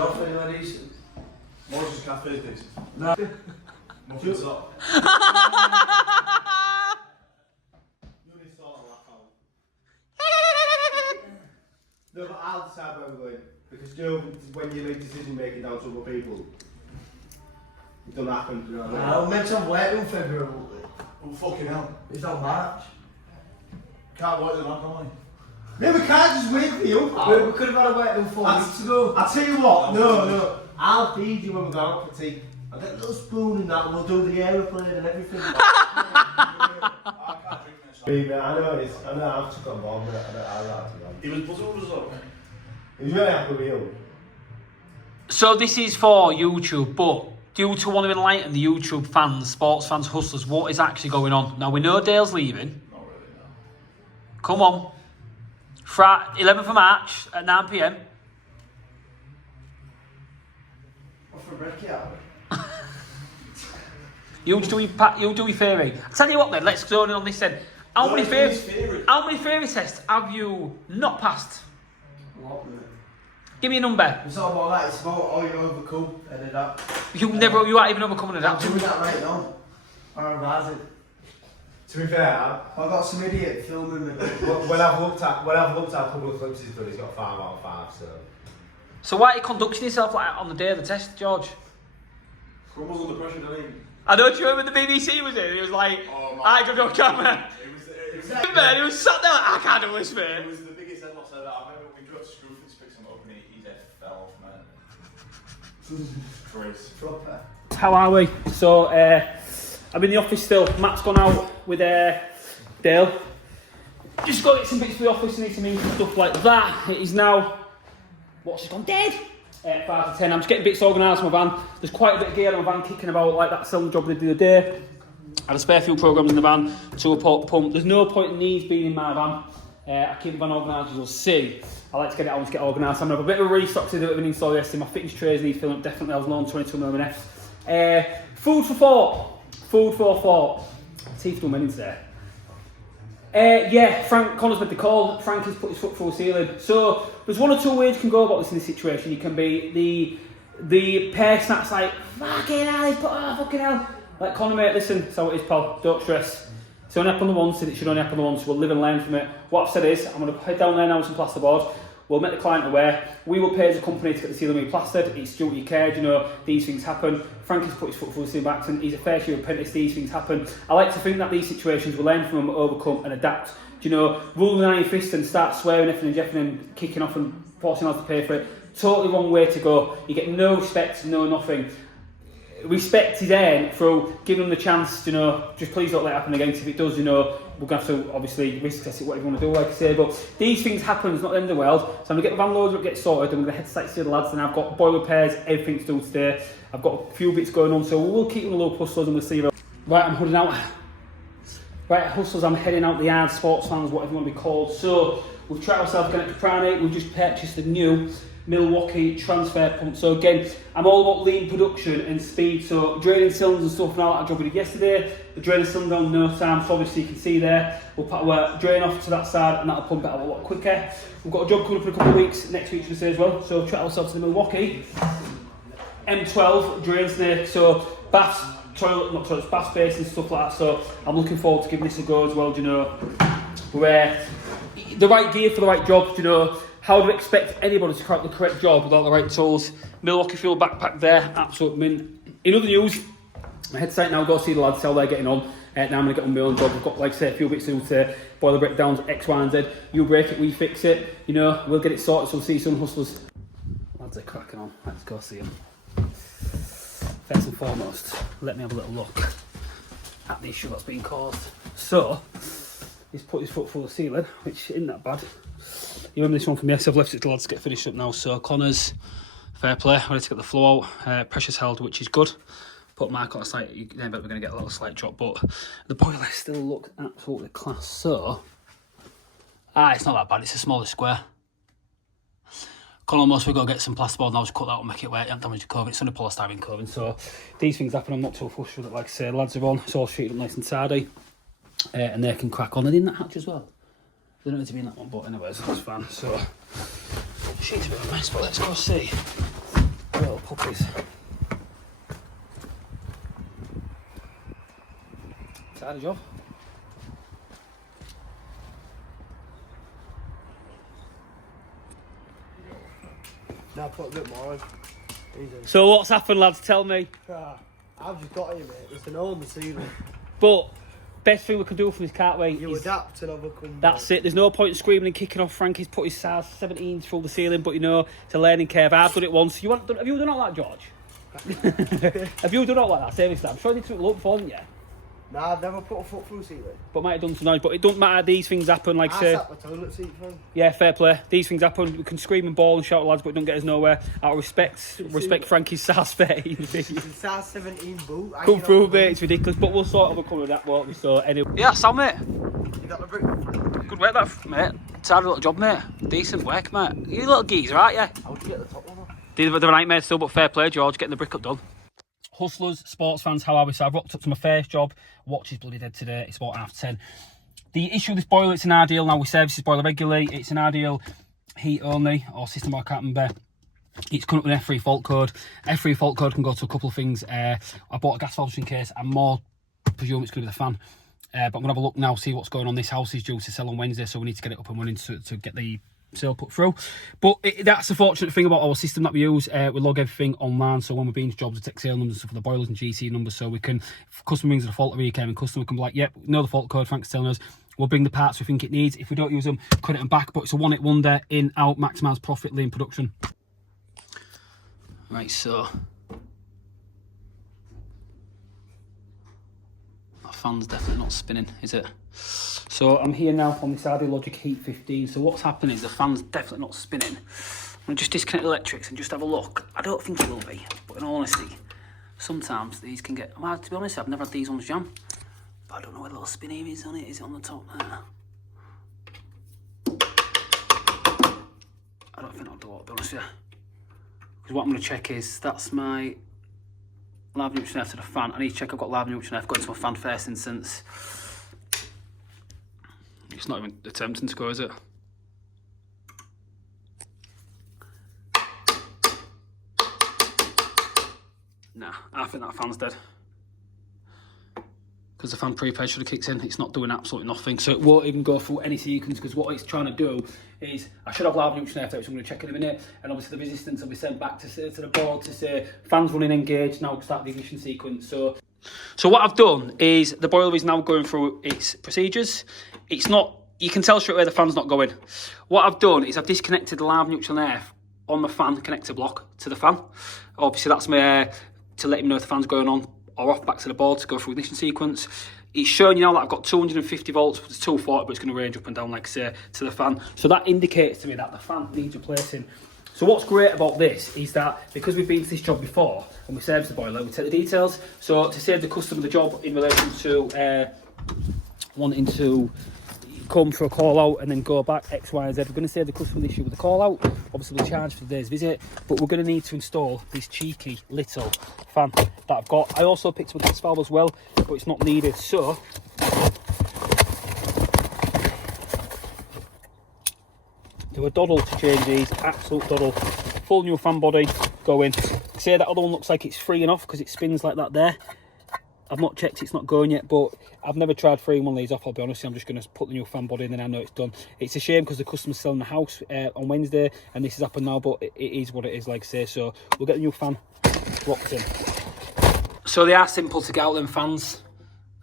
Off anywhere decent? Moses Cafe is decent. No. Muffin top. No, but I'll decide where we're going. Because you know, when you make decision making down to other people, it doesn't happen, you know what I mean? I'm meant to have work in February. Oh fucking hell. It's not March. Can't work them out, can we? No, we can't just wait for you. We could have had a work done 4 weeks ago. I'll tell you what, no. I'll feed you when we go out for tea. I'll get a little spoon and that and we'll do the aeroplane and everything. I can't drink this. Baby, I know it is. I know I've just got involved with it. I like it. He was puzzled with us though. He was really happy with you. So this is for YouTube, but do you want to enlighten the YouTube fans, sports fans, hustlers, what is actually going on? Now we know Dale's leaving. Not really, no. Come on. 11th of March at 9 PM. What's for break out? You do your theory. I tell you what then, let's go on this then. How many theory tests have you not passed? Give me a number. It's not about that, it's about all you overcome and adapt. You aren't even overcoming I'm adapt. doing that right now. I revise it. To be fair, I've got some idiot filming me. when I've looked at a couple of clips he's done, he's got 5 out of 5, so. So why are you conducting yourself like that on the day of the test, George? Crumbles under pressure, doesn't he? I know, do you remember the BBC was in? He was like, I don't know camera. It was Man, he was sat there like, I can't do this, It mate. was the biggest head loss ever. I remember we drove to Screwford to pick something up and his head fell off, man. Crazy. Proper. How are we? So, I'm in the office still. Matt's gone out with Dale. Just got to get some bits for the office, need some ink and stuff like that. It is now, what's it gone dead? 5 to 10. I'm just getting bits organised in my van. There's quite a bit of gear on my van kicking about like that selling job we did the other day. I had a spare few programmes in the van, to a pump. There's no point in these being in my van. I keep the van organised, as you'll see. I like to get it out and get organised. I'm going to have a bit of a restock to do with an install yesterday. My fitness trays need filling up, definitely. I was low on 22mm. Food for thought. Teeth don't mean today. Yeah, Frank Connor's made the call. Frank has put his foot through the ceiling. So there's one or two ways you can go about this in this situation. You can be the person that's like, fucking hell. Like, Connor, mate, listen, that's how it is, pal. Don't stress. It's only happened once, and it should only happen once. We'll live and learn from it. What I've said is, I'm going to head down there now with some plasterboard. We'll make the client aware. We will pay as a company to get the ceiling replastered. It's duty of care, you know, these things happen. Frank has put his foot through the ceiling back, and he's a fair share apprentice. These things happen. I like to think that these situations will learn from them, overcome, and adapt. Do you know, ruling on your fist and start swearing, effing and jeffing and kicking off and forcing us to pay for it. Totally wrong way to go. You get no respect, no nothing. Respect is earned through giving them the chance, you know, just please don't let it happen again. If it does, you know, we're going to have to obviously risk test it, whatever you want to do, like I say. But these things happen, it's not the end of the world. So I'm going to get the van loaded up, get sorted, I'm going to head to site to see the lads, and I've got boiler repairs, everything to do today. I've got a few bits going on, so we'll keep them a little hustlers and we'll see. Right, I'm heading out. Right, hustlers, I'm heading out the yard, sports fans, whatever you want to be called. So we've tried ourselves again at Caprani. We've just purchased the new Milwaukee transfer pump. So again, I'm all about lean production and speed. So draining cylinders and stuff now, that job we did yesterday. The draining cylinder on no time, so obviously you can see there. We'll put our drain off to that side and that'll pump it out a lot quicker. We've got a job coming up in a couple of weeks, next week should I say as well. So try ourselves to the Milwaukee M12 drain snake. So baths, bath space and stuff like that. So I'm looking forward to giving this a go as well, do you know. We're the right gear for the right job, do you know. How do you expect anybody to crack the correct job without the right tools? Milwaukee fuel backpack there, absolute mint. In other news, I head site now, go see the lads, how they're getting on. Now I'm going to get on my own job. We've got, like I say, a few bits to do to boiler breakdowns, X, Y and Z. You break it, we fix it. You know, we'll get it sorted, so we'll see some hustlers. Lads are cracking on. Let's go see them. First and foremost, let me have a little look at the issue that's been caused. So, he's put his foot through the ceiling, which isn't that bad. You remember this one from yesterday? I've left it to the lads to get finished up now. So Connor's, fair play, ready to get the flow out. Pressure's held, which is good. Put Mark on a slight, then we're going to get a little slight drop, but the boiler still looks absolutely class. So, it's not that bad. It's a smaller square. Connor almost we've got to get some plasterboard now to cut that out and make it wet. It hasn't damaged the coving. It's only polystyrene coving. So these things happen. I'm not too fussed with it. Like I say, lads are on. It's all treated up nice and tidy, and they can crack on. They're in that hatch as well. They don't need to be in that one, but anyways, that's fine. So, sheet's a bit of a mess, but let's go see start the job. Now put a bit more in. Easy. So what's happened, lads? Tell me. I've just got you, mate. There's an hole in the ceiling. But best thing we can do from this, can't we? You is adapt and overcome. that's it. There's no point in screaming and kicking off. Frankie's put his size 17 through the ceiling, but you know, it's a learning curve. I've done it once. Have you done all that, George? Have you done all like that? Seriously, I'm sure you did it before, didn't you? Nah, I've never put a foot through ceiling. But might have done some noise. But it doesn't matter. These things happen. Like I say, sat my toilet seat, fam. yeah, fair play. These things happen. We can scream and bawl and shout at lads, but it don't get us nowhere. Out of respect Frankie's size 13. It's a size 17 boot. Come through, mate. It's ridiculous. But we'll sort of overcome with that, won't we? So anyway. Yeah, Sam, mate. You got the brick? Good work, that, mate. It's a hard little job, mate. Decent work, mate. You little geezer, aren't you? How'd you get the top one off? They're a nightmare still, but fair play, George. Getting the brick up done. Hustlers, sports fans, how are we? So I've rocked up to my first job. Watch is bloody dead today. It's about 10:30. The issue with this boiler, it's an ideal. Now we service this boiler regularly. It's an ideal heat only or system, I can't remember. It's coming up with an F3 fault code. F3 fault code can go to a couple of things. I bought a gas valve just in case. I'm more presume it's going to be the fan. But I'm going to have a look now, see what's going on. This house is due to sell on Wednesday, so we need to get it up and running to get the sale put through. But that's the fortunate thing about our system that we use. We log everything online, so when we're being to jobs, we take sale numbers and stuff for the boilers and GC numbers, so we can, if customer rings at a fault every weekend, and customer can be like, yep, know the fault code, thanks for telling us. We'll bring the parts we think it needs. If we don't use them, credit them back. But it's a one-hit wonder, in, out, maximise profit, lean production. Right, so that fan's definitely not spinning, is it? So I'm here now on this Logic Heat 15. So what's happening is the fan's definitely not spinning. I'm going to just disconnect the electrics and just have a look. I don't think it will be, but in all honesty, sometimes these can get... Well, to be honest, I've never had these ones jam. But I don't know where the little spin here is on it. Is it on the top there? I don't think that'll do it, to be honest with you. Because what I'm going to check is, that's my live neutral air to the fan. I need to check I've got live neutral air. I've got into my fan first instance. It's not even attempting to go, is it? Nah, I think that fan's dead. Because the fan prepaid should have kicked in. It's not doing absolutely nothing. So it won't even go through any sequence, because what it's trying to do is, I should have live neutral air, so I'm going to check in a minute. And obviously the resistance will be sent back to the board to say, fans running engaged, now start the ignition sequence. So what I've done is, the boiler is now going through its procedures. It's not, you can tell straight away the fan's not going. What I've done is I've disconnected the live neutral air on the fan connector block to the fan. Obviously that's my air to let him know if the fan's going on or off, back to the board to go through ignition sequence. It's showing you now that I've got 250 volts, it's 240, but it's going to range up and down, like I say, to the fan. So that indicates to me that the fan needs replacing. So what's great about this is that, because we've been to this job before, and we service the boiler, we take the details. So to save the customer the job in relation to wanting to come for a call out and then go back X, Y, and Z, we're going to save the customer the issue with the call out. Obviously we'll charge for the day's visit, but we're going to need to install this cheeky little fan that I've got. I also picked up a gas valve as well, but it's not needed. So do a doddle to change these, absolute doddle. Full new fan body going. Say that other one looks like it's freeing off because it spins like that there. I've not checked, it's not going yet, but I've never tried freeing one of these off, I'll be honest. I'm just going to put the new fan body in, then I know it's done. It's a shame because the customer's selling the house on Wednesday, and this has happened now, but it is what it is, like I say. So we'll get the new fan locked in. So they are simple to get out, them fans.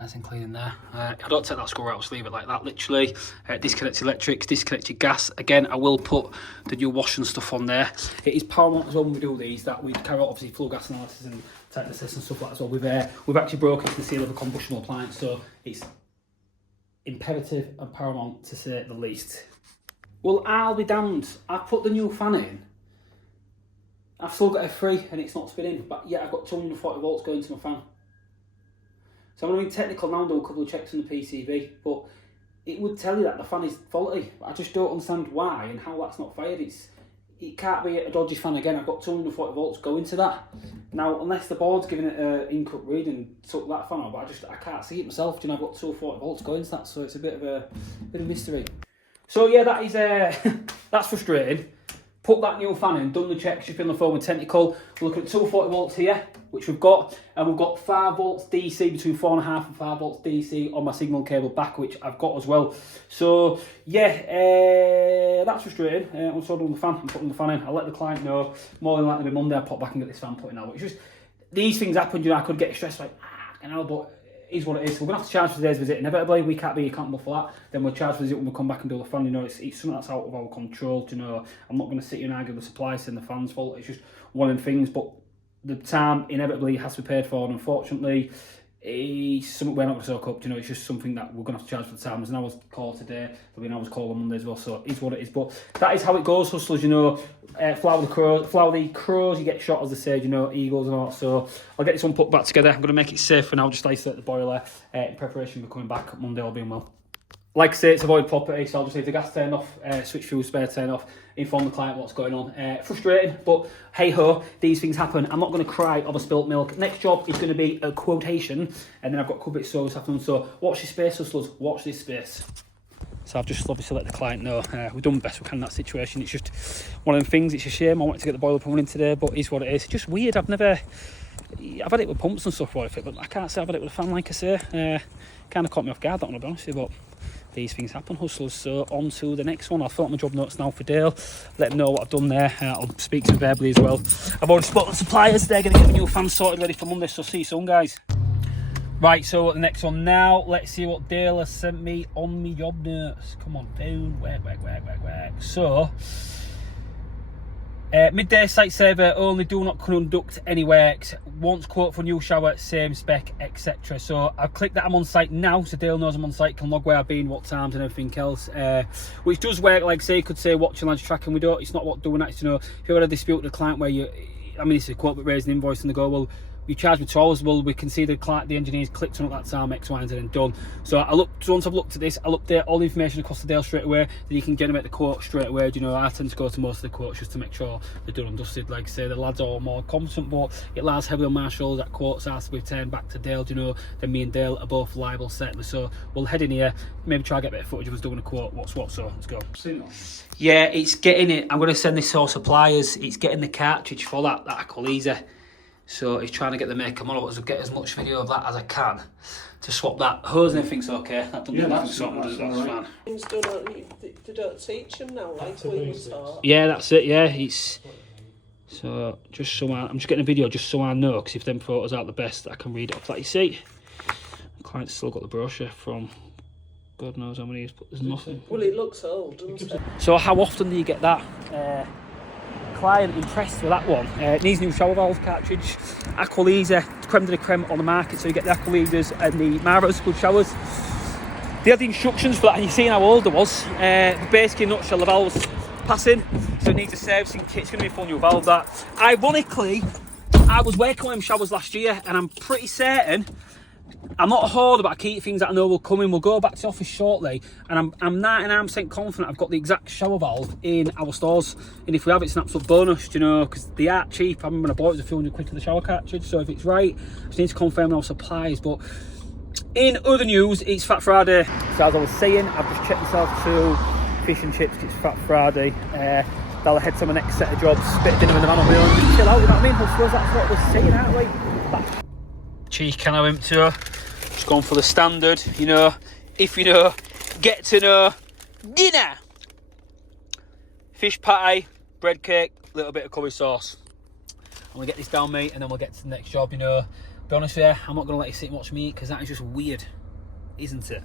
Nice and clean in there. I don't take that screw out, just leave it like that, literally. Disconnect your electrics, disconnect your gas. Again, I will put the new wash and stuff on there. It is paramount as well when we do these that we carry out obviously flow gas analysis and tetanus and stuff like that as well. We've actually broken the seal of a combustible appliance, so it's imperative and paramount to say the least. Well, I'll be damned. I've put the new fan in. I've still got F3 and it's not spinning, but yet I've got 240 volts going to my fan. So I'm going to be technical now and do a couple of checks on the PCB, but it would tell you that the fan is faulty. I just don't understand why and how that's not fired. It can't be a dodgy fan again. I've got 240 volts going to that. Now, unless the board's giving it an in-cut read and took that fan out, but I can't see it myself. You know, I've got 240 volts going to that, so it's a bit of a mystery. So yeah, that is that's frustrating. put that new fan in, done the checks, you're on the phone with Tentacle. We're looking at 240 volts here, which we've got, and we've got 5 volts DC, between 4.5 and 5 volts DC on my signal cable back, which I've got as well. So yeah, that's frustrating. I'm still doing the fan, I'm putting the fan in. I'll let the client know. More than likely by Monday I'll pop back and get this fan put in now. It's just, these things happen, you know, I could get stressed like, but it is what it is. We're going to have to charge for today's visit. Inevitably, we can't be accountable for that. Then we'll charge for the visit when we come back and do the fan. You know, it's something that's out of our control. You know, I'm not going to sit here and argue with the supplier saying the fan's fault. It's just one of them things. But the time inevitably has to be paid for. And unfortunately, it's something we're not going to soak up. You know, it's just something that we're going to have to charge for the time. There's an hour's call today. There'll be an hour's call on Monday as well. So it is what it is. But that is how it goes, hustlers. You know, flower the crows, you get shot, as they say, you know, eagles and all that. So I'll get this one put back together. I'm going to make it safe for now, just isolate the boiler in preparation for coming back Monday, all being well. Like I say, it's a void property, so I'll just leave the gas turned off, switch fuel spare turned off, inform the client what's going on. Frustrating, but hey ho, these things happen. I'm not going to cry over spilt milk. Next job is going to be a quotation, and then I've got a couple bits of this afternoon. So watch this space, hustlers, watch this space. So I've just obviously let the client know we've done the best we can in that situation. It's just one of them things. It's a shame. I wanted to get the boiler up and running today, but it is what it is. It's just weird. I've had it with pumps and stuff with it, but I can't say I've had it with a fan, like I say. Kind of caught me off guard, that one, I'll be honest with you, but these things happen, hustlers. So on to the next one. I'll fill out my job notes now for Dale, let him know what I've done there. I'll speak to him verbally as well. I've already spoken to suppliers. They're going to get the new fan sorted ready for Monday, so see you soon, guys. Right, so the next one now, let's see what Dale has sent me on me job notes. Come on, down, work. So, midday site survey only, do not conduct any works. Wants quote for new shower, same spec, etc. So I've clicked that I'm on site now, so Dale knows I'm on site, can log where I've been, what times and everything else. Which does work, like say, could say watching lads tracking. We don't, it's not what doing that, you know, if you had a dispute with the client where you, I mean, it's a quote but raise an invoice and they go, well, you charge me 2 hours, well, we can see the client, the engineers clicked on at that time, X, Y, and Z, and done. So I looked, once I've looked at this, I'll update all the information across the Dale straight away, then you can generate the quote straight away. You know, I tend to go to most of the quotes just to make sure they're done and dusted. Like I say, the lads are all more competent, but it lies heavily on my shoulders that quotes has to be returned back to Dale, you know, then me and Dale are both liable, certainly. So we'll head in here, maybe try to get a bit of footage of us doing a quote, what's what, so let's go. Yeah, it's getting it. I'm going to send this to all suppliers. It's getting the cartridge for that Aqualiza. So he's trying to get the make and model, get as much video of that as I can to swap that. Hose and everything's okay. That doesn't that's fine. They don't teach them now, like we were taught. Yeah, that's it. Yeah, it's so just so I'm just getting a video just so I know, because if them photos aren't the best, I can read it off that. You see, the client's still got the brochure from God knows how many years, but there's nothing. Well, it looks old, doesn't it? So how often do you get that? Client impressed with that one. It needs new shower valve cartridge. Aqualiza, creme de la creme on the market, so you get the Aqualizas and the Maros good showers. They had the instructions for that, and you've seen how old it was. Basically, in a nutshell, the valve's passing, so it needs a servicing kit. It's going to be a full new valve. That, ironically, I was working on them showers last year, and I'm pretty certain, I'm not a hoarder, but I keep things that I know will come in. We'll go back to the office shortly, and I'm 99% confident I've got the exact shower valve in our stores. And if we have, it's an absolute bonus, you know, because they are cheap. I remember when I bought it, it was a few £100 for the shower cartridge. So if it's right, I just need to confirm our supplies. But in other news, it's Fat Friday. So as I was saying, I've just checked myself to fish and chips. It's Fat Friday. I'll head to my next set of jobs, bit of dinner in the van on my own, just chill out. You know what I mean? I suppose that's what we're saying, aren't we? Cheek can I went to. Just going for the standard, you know, if you know, get to know, dinner. Fish patty, bread cake, little bit of curry sauce. I'm gonna get this down, mate, and then we'll get to the next job, you know. Be honest with you, I'm not gonna let you sit and watch me eat, because that is just weird, isn't it?